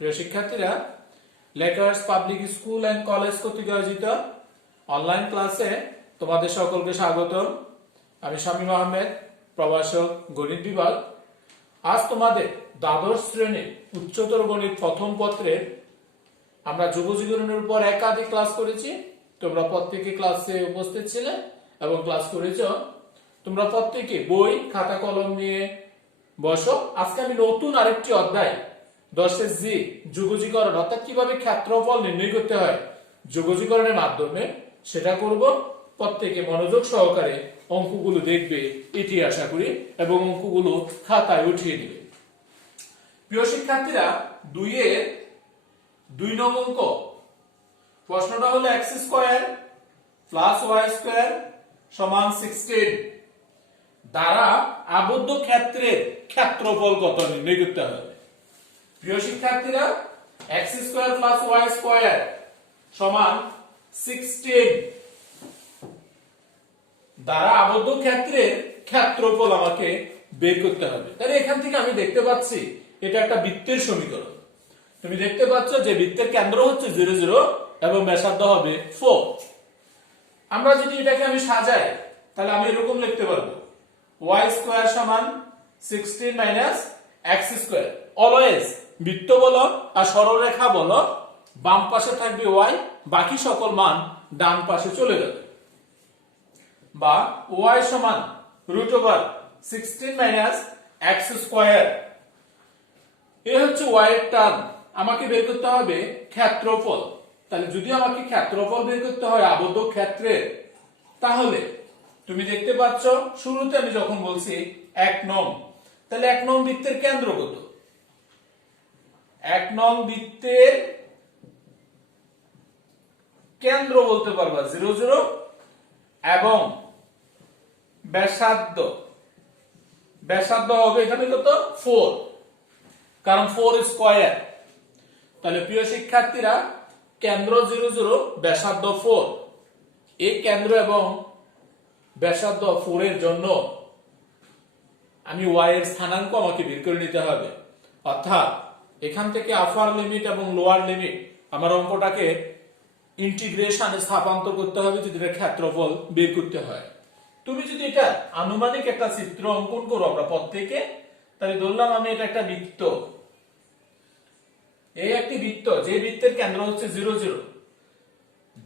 প্রিয় শিক্ষার্থীরা, Lakers public school and college কর্তৃক আয়োজিত অনলাইন ক্লাসে তোমাদের সকলকে স্বাগতম। আমি শামীম আহমেদ, প্রভাষক, গণিত বিভাগ। আজ তোমাদের দ্বাদশ শ্রেণীর উচ্চতর গণিত প্রথম পত্রের আমরা যুগজীবনের উপর একাধিক ক্লাস করেছি। তোমরা প্রত্যেকে ক্লাসে উপস্থিত ছিলে এবং ক্লাস করেছ। তোমরা প্রত্যেকে বই খাতা কলম নিয়ে বসো। আজকে আমি নতুন আরেকটি অধ্যায় 10 জি যুগজীকরণ অর্থাৎ কিভাবে ক্ষেত্রফল নির্ণয় করতে হয় যুগজীকরণের মাধ্যমে সেটা করব। প্রত্যেকে মনোযোগ সহকারে অঙ্কগুলো দেখবে এটি আশা করি এবং অঙ্কগুলো খাতায় উঠিয়ে দিবে। প্রিয় শিক্ষার্থীরা, 2 এর 2 নং অঙ্ক প্রশ্নটা হলো x² + y² = 16 দ্বারা আবদ্ধ ক্ষেত্রের ক্ষেত্রফল কত নির্ণয় করতে হবে। প্রিয় শিক্ষার্থীরা, x² + y² = 16 দ্বারা আবদ্ধ ক্ষেত্রের ক্ষেত্রফল আমাকে বের করতে হবে। তাহলে এখান থেকে আমি দেখতে পাচ্ছি এটা একটা বৃত্তের সমীকরণ। তুমি দেখতে পাচ্ছ যে বৃত্তের কেন্দ্র হচ্ছে 0 0 এবং ব্যাসার্ধ হবে 4। আমরা যদি এটাকে আমি সাজাই তাহলে আমি এরকম লিখতে পারবো y² = 16 - x²। অলওয়েজ বৃত্ত বলো আর সরলরেখা বলো, বাম পাশে থাকবে y, বাকি সকল মান ডান পাশে চলে যাবে। বা y = √16 - x²। এই হচ্ছে y এর টার্ম। আমাকে বের করতে হবে ক্ষেত্রফল। তাহলে যদি আমাকে ক্ষেত্রফল বের করতে হয় আবদ্ধ ক্ষেত্রের, তাহলে তুমি দেখতে পাচ্ছ শুরুতে আমি যখন বলছি 1 নং, তাহলে 1 নং বৃত্তের কেন্দ্র কত? 1 নং বৃত্তের কেন্দ্র বলতে পারবা 0 0 এবং ব্যাসার্ধ হবে এখানে কত? 4, কারণ 4 স্কয়ার। তাহলে প্রিয় শিক্ষার্থীরা, কেন্দ্র 0 0, ব্যাসার্ধ 4। এই কেন্দ্র এবং ব্যাসার্ধ 4 এর জন্য আমি y এর স্থানাঙ্ক আমাকে বের করে নিতে হবে। অর্থাৎ এখান থেকে আপার লিমিট এবং লোয়ার লিমিট আমার অঙ্কটাকে ইন্টিগ্রেশনে স্থানান্তর করতে হবে যদি এর ক্ষেত্রফল বের করতে হয়। তুমি যদি এটা আনুমানিক একটা চিত্র অঙ্কন করো আমরা প্রত্যেকে, তাহলে ধরলাম আমি এটা একটা বৃত্ত। এই একটি বৃত্ত, যে বৃত্তের কেন্দ্র হচ্ছে 0 0,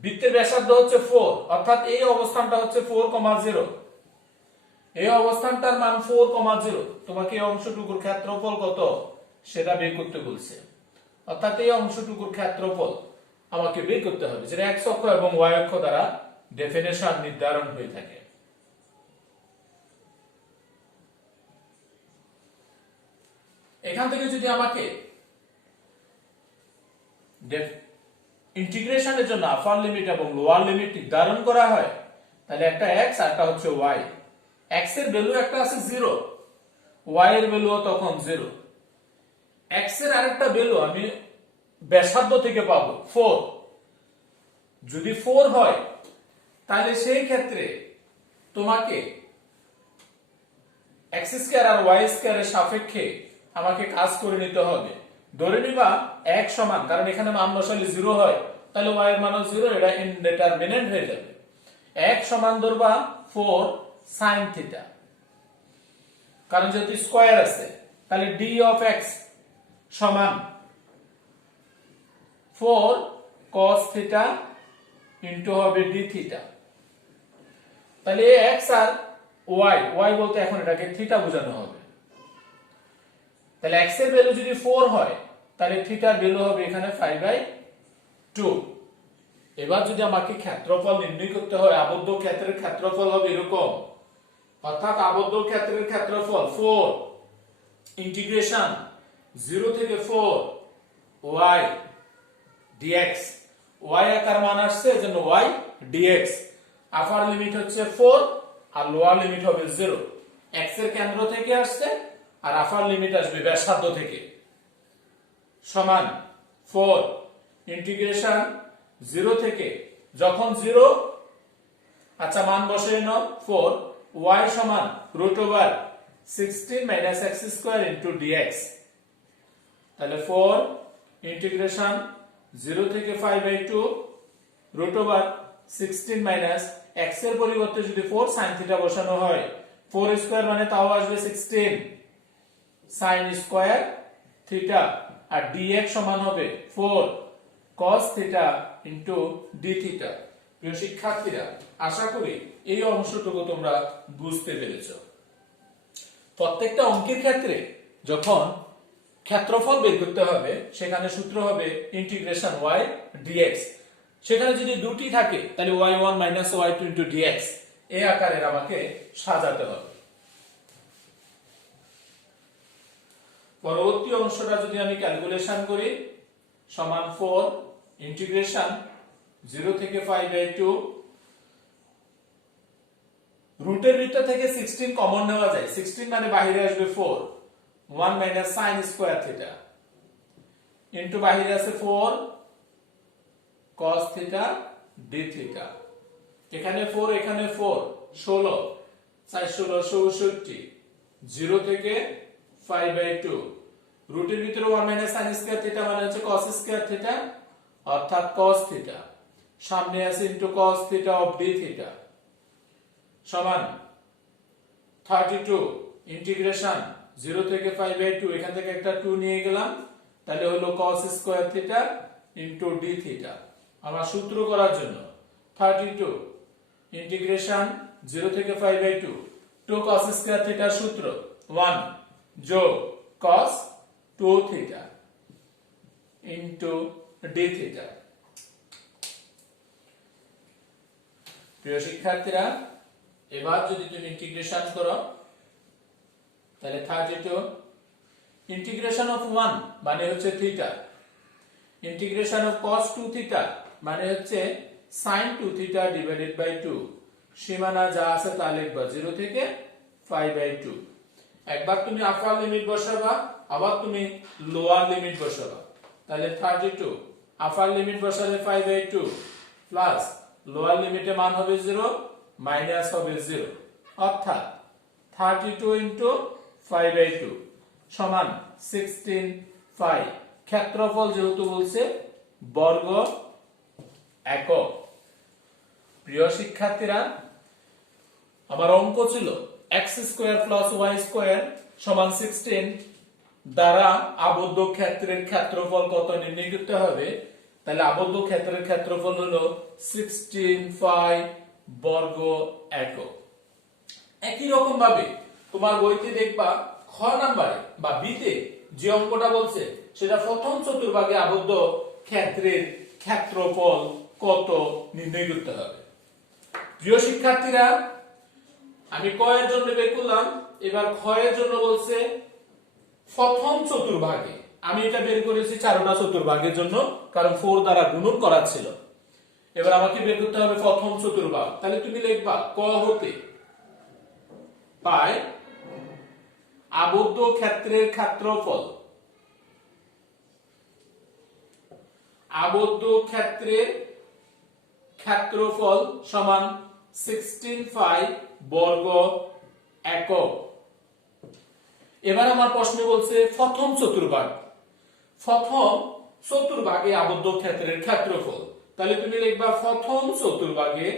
বৃত্তের ব্যাসার্ধ হচ্ছে 4, অর্থাৎ এই অবস্থানটা হচ্ছে 4, 0। এই অবস্থানটার মান 4, 0। তোমাকে এই অংশটুকুর ক্ষেত্রফল কত সেটা বের করতে বলছে। অর্থাৎ এই অংশটুকুর ক্ষেত্রফল আমাকে বের করতে হবে, যেটা x অক্ষ এবং y অক্ষ দ্বারা ডেফিনেশন নির্ধারণ হয়ে থাকে। এখান থেকে যদি আমাকে ইন্টিগ্রেশনের জন্য আপার লিমিট এবং লোয়ার লিমিট নির্ধারণ করা হয়, তাহলে একটা x আর একটা হচ্ছে y। x এর ভ্যালু একটা আছে 0, y এর ভ্যালু তখন 0। x এর আরেকটা ভ্যালু আমি ব্যাসার্ধ থেকে পাবো 4। যদি 4 হয় তাহলে সেই ক্ষেত্রে তোমাকে x² আর y² এর সাপেক্ষে আমাকে কাজ করে নিতে হবে। ধরে নিবা x সমান, কারণ এখানে মান বসালে 0 হয়, তাহলে y এর মানও 0, এটা ইনডিটারমিনেন্ট হয়ে যাবে। x সমান ধরবা 4 sin θ, কারণ যেহেতু স্কয়ার আছে, তাহলে d of x সমান 4 cos θ ইনটু হবে d θ। তাহলে x আর y বলতে এখন এটাকে θ বোঝানো হবে। তাহলে x এর ভ্যালু যদি 4 হয় তাহলে θ এর ভ্যালু হবে এখানে 5/2। এবার যদি আমাকে ক্ষেত্রফল নির্ণয় করতে হয়, আবদ্ধ ক্ষেত্রের ক্ষেত্রফল হবে এরকম। অর্থাৎ আবদ্ধ ক্ষেত্রের ক্ষেত্রফল 4 ইন্টিগ্রেশন 0 থেকে 4 y dx। y আকার মান আসছে এজন্য y dx। আপার লিমিট হচ্ছে 4 আর লোয়ার লিমিট হবে 0। x এর কেন্দ্র থেকে আসছে আর আপার লিমিট আসবে ব্যাসার্ধ থেকে, সমান 4 ইন্টিগ্রেশন 0 থেকে যখন 0, আচ্ছা মান বসিয়ে নাও 4, y সমান √16 - x² dx। তাহলে 4 ইন্টিগ্রেশন 0 থেকে 5/2 রুট ওভার 16 মাইনাস x এর পরিবর্তে যদি 4 sin থিটা বসানো হয় 4 স্কয়ার মানে তাও আসবে 16 sin স্কয়ার থিটা আর dx সমান হবে 4 cos theta into d theta. প্রিয় শিক্ষার্থীরা, আশা করি এই অংশটুকু তোমরা বুঝতে পেরেছো। প্রত্যেকটা অঙ্কের ক্ষেত্রে যখন ক্ষেত্রফল বের করতে হবে সেখানে সূত্র হবে ইন্টিগ্রেশন y dx। সেখানে যদি দুটি থাকে তাহলে y1 y2 dx এই আকারের আমাকে সাজাতে হবে। পরবর্তী অংশটা যদি আমি ক্যালকুলেশন করি সমান 4 ইন্টিগ্রেশন 0 থেকে 5/2 রুটের ভিতর থেকে 16 কমন নেওয়া যায়, 16 মানে বাইরে আসবে 4 1 minus sin square theta into বাইরে আছে 4 cos থিটা d থিটা। এখানে 4 এখানে 4 16 4 16 64 0 থেকে 5/2 রুটের ভিতরে 1 মাইনাস sin স্কয়ার থিটা মানে হচ্ছে cos স্কয়ার থিটা অর্থাৎ cos থিটা, সামনে আছে into cos theta of d theta সমান 32 ইন্টিগ্রেশন 0 থেকে 5/2 এখান থেকে একটা 2 নিয়ে গেলাম তাহলে হলো cos square theta into d theta. আমার সূত্র করার জন্য 32 ইন্টিগ্রেশন 0 থেকে 5/2 2 cos স্কয়ার থিটার সূত্র 1 যোগ cos 2 theta into d theta. প্রিয় শিক্ষার্থীরা, এবার যদি তুমি ইন্টিগ্রেশন করো তাহলে 32 ইন্টিগ্রেশন অফ 1 মানে হচ্ছে theta, integration of cos 2 theta মানে হচ্ছে sin 2 থিটা ডিভাইডেড বাই 2। সীমানা যা আছে তা লিখবা 0 থেকে 5/2। একবার তুমি আপার লিমিট বসাবা আবার তুমি লোয়ার লিমিট বসাবা তাহলে 32 আপার লিমিট বসালে 5/2 প্লাস লোয়ার লিমিটে মান হবে 0 মাইনাস হবে 0 অর্থাৎ 32 ইনটু 5/2 সমান 16 5। ক্ষেত্রফল যেহেতু বলছে বর্গ একক। প্রিয় শিক্ষার্থীরা, আমার অঙ্ক ছিল x square plus y square সমান 16 দ্বারা আবদ্ধ ক্ষেত্রের ক্ষেত্রফল কত নির্ণয় করতে হবে। তাহলে আবদ্ধ ক্ষেত্রের ক্ষেত্রফল হলো 16 5 বর্গ একক। একই রকম ভাবে তোমার বইতে দেখবা খ নাম্বারে বা বিতে যে অঙ্কটা বলছে সেটা প্রথম চতুর্ভাগে আবদ্ধ ক্ষেত্রের ক্ষেত্রফল কত নির্ণয় করতে হবে। প্রিয় শিক্ষার্থীরা, আমি ক এর জন্য বের করলাম, এবার খ এর জন্য বলছে প্রথম চতুর্ভাগে। আমি এটা বের করেছি চারটা চতুর্ভাগের জন্য কারণ 4 দ্বারা গুণন করা ছিল। এবার আমাকে বের করতে হবে প্রথম চতুর্ভাগ। তাহলে তুমি লিখবা ক হতে পায় আবদ্ধ ক্ষেত্রের ক্ষেত্রফল, আবদ্ধ ক্ষেত্রের ক্ষেত্রফল সমান 16 5 বর্গ একক। এবার আমার প্রশ্ন বলছে প্রথম চতুর্ভাগ, প্রথম চতুর্ভাগে আবদ্ধ ক্ষেত্রের ক্ষেত্রফল। তাহলে তুমি লিখবা প্রথম চতুর্ভাগে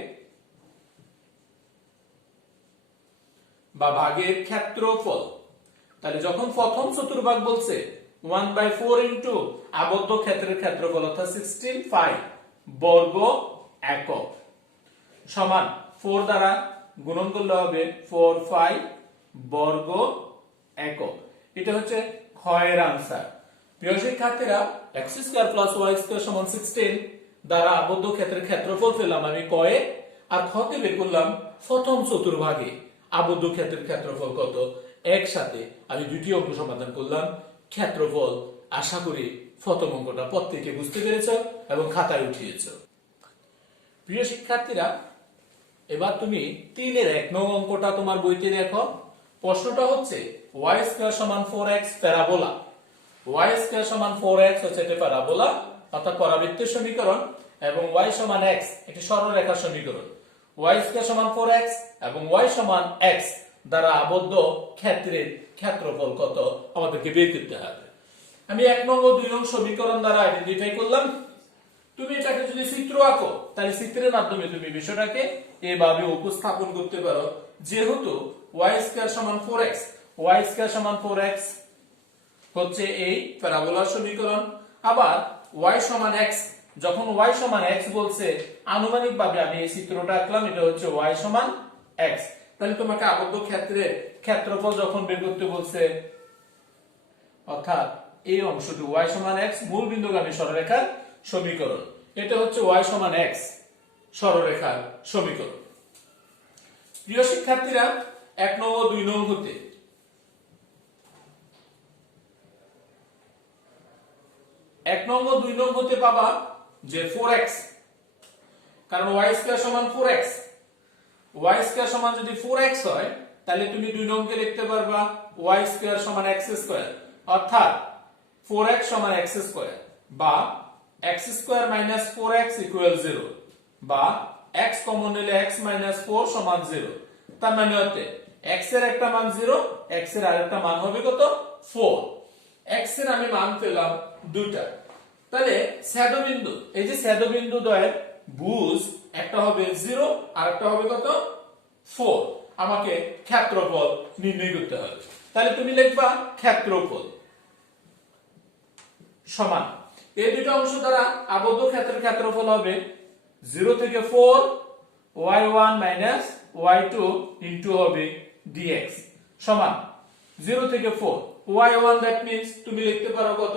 বা ভাগের ক্ষেত্রফল। তাহলে যখন প্রথম চতুর্ভাগ বলছে 1/4 ইনটু আবদ্ধ ক্ষেত্রের ক্ষেত্রফল অর্থাৎ 16 5 বর্গ একক সমান 4 দ্বারা গুণন করলে হবে 4 5 বর্গ একক। এটা হচ্ছে খ এর आंसर। প্রিয় শিক্ষার্থীরা, x square plus y square সমান 16 দ্বারা আবদ্ধ ক্ষেত্রের ক্ষেত্রফল পেলাম আমি ক এ, আর খ তে বের করলাম প্রথম চতুর্ভাগে আবদ্ধ ক্ষেত্রের ক্ষেত্রফল কত। একসাথে আমি দুটি অঙ্ক সমাধান করলাম। ক্ষেত্রফল আশা করি প্রথম অঙ্কটা প্রত্যেকে বুঝতে পেরেছ এবং খাতায় উঠিয়েছ। প্রিয় শিক্ষার্থীরা, এবার তুমি 3 এর 1 নং অঙ্কটা তোমার বইতে দেখো। প্রশ্নটা হচ্ছে y স্কয়ার সমান 4x প্যারাবোলা। y স্কয়ার সমান 4x হচ্ছে একটা প্যারাবোলা অর্থাৎ পরাবৃত্তের সমীকরণ এবং y সমান x একটি সরলরেখার সমীকরণ। y স্কয়ার সমান 4x এবং y সমান x দ্বারা আবদ্ধ ক্ষেত্রের ক্ষেত্রফল কত আমাদেরকে বের করতে হবে। আমি 1 নং ও 2 নং সমীকরণ দ্বারা আইডেন্টিফাই করলাম। তুমি এটাকে যদি চিত্র আঁকো তাহলে চিত্রের মাধ্যমে তুমি বিষয়টাকে এভাবে উপস্থাপন করতে পারো। যেহেতু y স্কয়ার সমান 4x, y স্কয়ার সমান 4x হচ্ছে এই প্যারাবোলার সমীকরণ। আবার y সমান x, যখন y সমান x বলছে আনুমানিকভাবে আমি এই চিত্রটা আঁকলাম, এটা হচ্ছে y সমান x। তাহলে তোমাকে আবদ্ধ ক্ষেত্রের ক্ষেত্রফল যখন বের করতে বলছে, অর্থাৎ এই অংশটি y সমান x মূল বিন্দুগামী সরলরেখার সমীকরণ, এটা হচ্ছে y সমান x সরলরেখার সমীকরণ। প্রিয় শিক্ষার্থীরা, 1 নং ও 2 নং হতে 1 নং ও 2 নং হতে পাবা যে 4x, কারণ y স্কয়ার সমান 4x, y স্কয়ার সমান যদি 4x হয় তাহলে তুমি 2 নং কে লিখতে পারবা y স্কয়ার সমান x স্কয়ার, অর্থাৎ 4x সমান x স্কয়ার, বা x square minus 4x equal 0, বা x কমন নিলে x মাইনাস 4 সমান 0। তার মানে হচ্ছে x এর একটা মান 0, x এর আরেকটা মান হবে কত? 4। x এর আমি মান পেলাম দুইটা। তাহলে ছেদবিন্দু, এই যে ছেদবিন্দু দ্বয়ের ভুজ একটা হবে 0 আর একটা হবে কত? 4। আমাকে ক্ষেত্রফল নির্ণয় করতে হবে। তাহলে তুমি লিখবা ক্ষেত্রফল সমান এই দুটো অংশ দ্বারা আবদ্ধ ক্ষেত্রের ক্ষেত্রফল হবে 0 থেকে 4 y1 মাইনাস y2 ইনটু হবে dx সমান 0 থেকে 4 y1, দ্যাট মিন্স তুমি লিখতে পারো কত?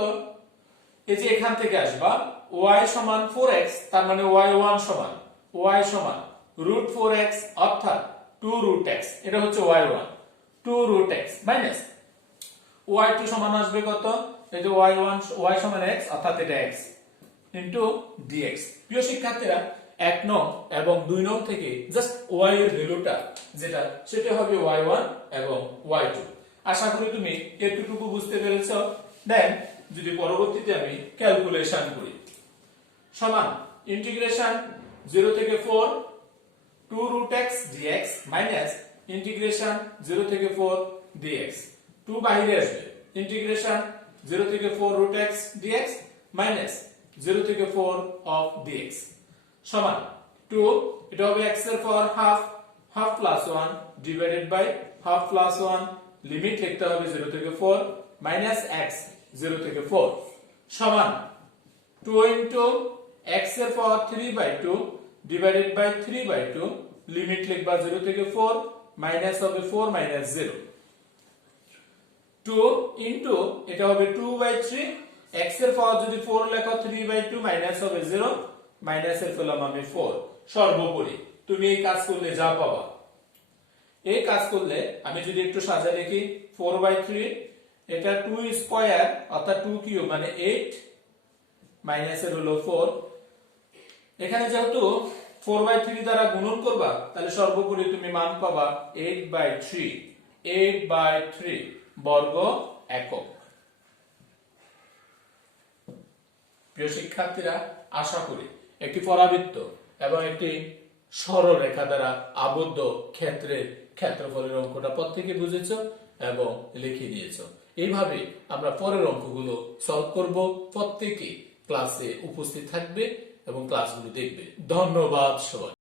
এই যে এখান থেকে আসবা y সমান 4x, তার মানে y1 সমান y সমান রুট 4x, অর্থাৎ 2 রুট x, এটা হচ্ছে y1 2 root x minus y2 সমান আসবে কত? এই যে y1 y সমান x, অর্থাৎ এটা x ইনটু dx। প্রিয় শিক্ষার্থীরা, 1 নং এবং 2 নং থেকে জাস্ট y এর ভ্যালুটা যেটা সেটা হবে y1 এবং y2। আশা করি তুমি এতটুকু বুঝতে পেরেছো। দেন যদি পরবর্তীতে আমি ক্যালকুলেশন করি, সমান ইন্টিগ্রেশন 0 থেকে 4 2 root x dx minus integration 0 থেকে 4 dx, 2 বাইরে আসবে, ইন্টিগ্রেশন 0 থেকে 4 root x dx মাইনাস 0 থেকে 4 of dx সমান 2, এটা হবে x এর power half, half plus 1 divided by half plus 1, limit লিখতে হবে 0 থেকে 4 মাইনাস x 0 থেকে 4 সমান 2 ইনটু x এর পাওয়ার 3/2 ডিভাইডেড বাই 3/2, লিমিট লিখবা 0 থেকে 4 মাইনাস হবে 4 মাইনাস 0, 2 ইনটু এটা হবে 2/3, x এর পাওয়ার যদি 4 লেখো 3/2 মাইনাস হবে 0, মাইনাস এর পেলাম আমি 4। সর্বোপরি তুমি এই কাজ করলে যা পাবা, এই কাজ করলে আমি যদি একটু সাজা লিখি 4/3, এটা 2 স্কয়ার অর্থাৎ 2 কিউব মানে 8 মাইনাস এর হলো 4। এখানে যেহেতু 4/3 দ্বারা গুণন করবা তাহলে সর্বোপরি তুমি মান পাবা 8/3 বর্গ একক। প্রিয় শিক্ষার্থীরা, আশা করি একটি পরাবৃত্ত এবং একটি সরলরেখা দ্বারা আবদ্ধ ক্ষেত্রের ক্ষেত্রফলের অঙ্কটা প্রত্যেকে বুঝেছো এবং লিখে নিয়েছো। এইভাবে আমরা পরের অঙ্কগুলো সলভ করব। প্রত্যেকে ক্লাসে উপস্থিত থাকবে এবং ক্লাসগুলো দেখবে। ধন্যবাদ সবাই।